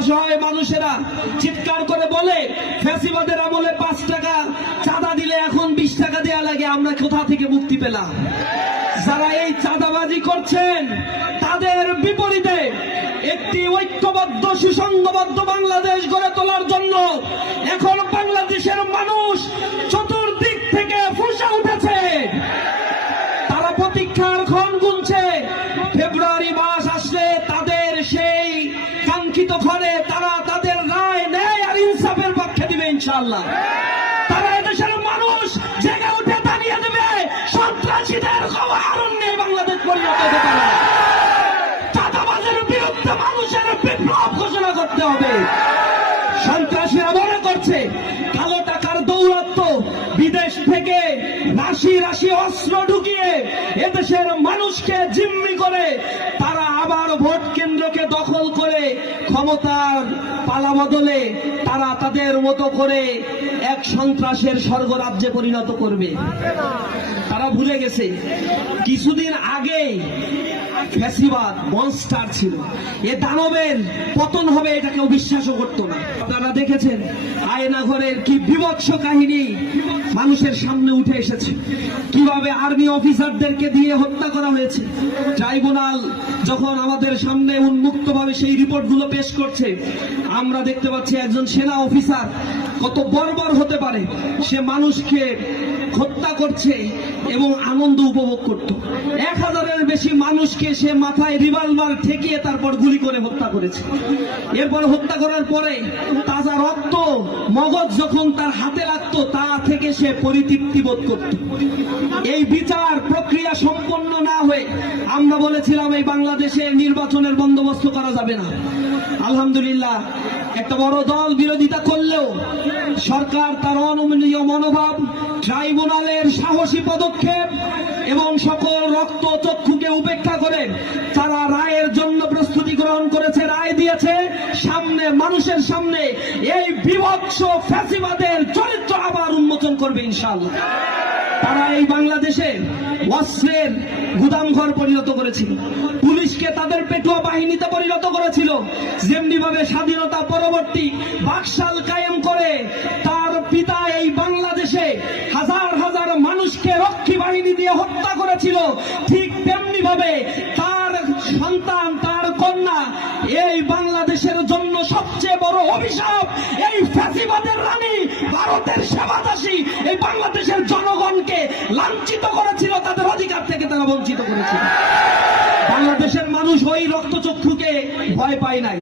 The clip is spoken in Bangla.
অসহায় মানুষেরা চিৎকার করে বলে ফ্যাসিবাদের আমলে 5 টাকা চাঁদা দিলে এখন 20 টাকা দেয়া লাগে, আমরা কোথা থেকে মুক্তি পেলাম? যারা এই চাঁদাবাজি করছেন তাদের বিপরীতে একটি ঐক্যবদ্ধ সুসংঘবদ্ধ বাংলাদেশ গড়ে তোলার জন্য এখন বাংলাদেশের মানুষ চতুর্দিক থেকে ফুঁসে উঠেছে। তারা প্রতীক্ষার ক্ষণ গুনছে। ফেব্রুয়ারি মাস আসলে তাদের সেই কাঙ্ক্ষিত ঘরে তারা তাদের রায় ন্যায় আর ইনসাফের পক্ষে দিবে ইনশাআল্লাহ। তারা এদেশের মানুষ জেগে উঠে দাঁড়িয়ে দেবে। সন্ত্রাসীদের অরণ্যে বাংলাদেশ পরিণত হতে পারে। চাঁদাবাজের বিরুদ্ধে মানুষের বিপ্লব ঘোষণা করতে হবে। সন্ত্রাসীরা মনে করছে কালো টাকার দৌরাত্ম, বিদেশ থেকে রাশি রাশি অস্ত্র ঢুকিয়ে এদেশের মানুষকে জিম্মি করে তারা আবার ভোট কেন্দ্রকে দখল করে ক্ষমতার পালা বদলে তারা তাদের মতো করে এক সন্ত্রাসের স্বর্গরাজ্যে পরিণত করবে। তারা ভুলে গেছে কিছুদিন আগে ফ্যাসিবাদ মনস্টার ছিল, এ দানবের পতন হবে এটা কেউ বিশ্বাসও করতো না। আপনারা দেখেছেন আয়নাঘরের কি বিভৎস কাহিনী মানুষের সামনে উঠে এসেছে, কিভাবে আর্মি অফিসারদেরকে দিয়ে হত্যা করা হয়েছে। ট্রাইব্যুনাল যখন আমাদের সামনে উন্মুক্তভাবে সেই রিপোর্টগুলো পেশ করছে, আমরা দেখতে পাচ্ছি একজন সেনা অফিসার কত বর্বর হতে পারে। সে মানুষকে হত্যা করছে এবং আনন্দ উপভোগ করত। 1000-এর বেশি মানুষকে সে মাথায় রিভলভার ঠেকিয়ে তারপর গুলি করে হত্যা করেছে। এরপর হত্যা করার পরে তাজা রক্ত মগজ যখন তার হাতে লাগতো তা থেকে সে পরিতৃপ্তি বোধ করত। এই বিচার প্রক্রিয়া সম্পন্ন না হয়ে আমরা বলেছিলাম এই বাংলাদেশে নির্বাচনের বন্দোবস্ত করা যাবে না। আলহামদুলিল্লাহ একটা বড় দল বিরোধিতা করলেও সরকার তার অনমনীয় মনোভাব, ট্রাইব্যুনালের সাহসী পদক্ষেপ এবং সকল রক্ত চক্ষুকে উপেক্ষা করে তারা রায়ের জন্য প্রস্তুতি গ্রহণ করেছে, রায় দিয়েছে। সামনে মানুষের সামনে এই বিভৎস ফ্যাসিবাদের চরিত্র আবার উন্মোচন করবে ইনশাআল্লাহ। তারা এই বাংলাদেশে অস্ত্রের গুদামঘর পরিণত করেছিল, পুলিশকে তাদের পেটুয়া বাহিনীতে পরিণত করেছিল। যেমনি ভাবে স্বাধীনতা পরবর্তী বাকশাল কায়েম করে তার পিতা এই বাংলাদেশে হাজার হাজার মানুষকে রক্ষী বাহিনী দিয়ে হত্যা করেছিল, ঠিক তেমনি ভাবে তার সন্তান, তার কন্যা এই বাংলাদেশের জন্য সবচেয়ে বড় অভিশাপ। এই ফ্যাসিবাদের রানী ভারতের সেবাদাসী এই বাংলাদেশের জনগণকে লাঞ্ছিত করেছিল, তাদের অধিকার থেকে তারা বঞ্চিত করেছিল। বাংলাদেশের মানুষ ওই রক্তচক্ষুকে ভয় পায় নাই।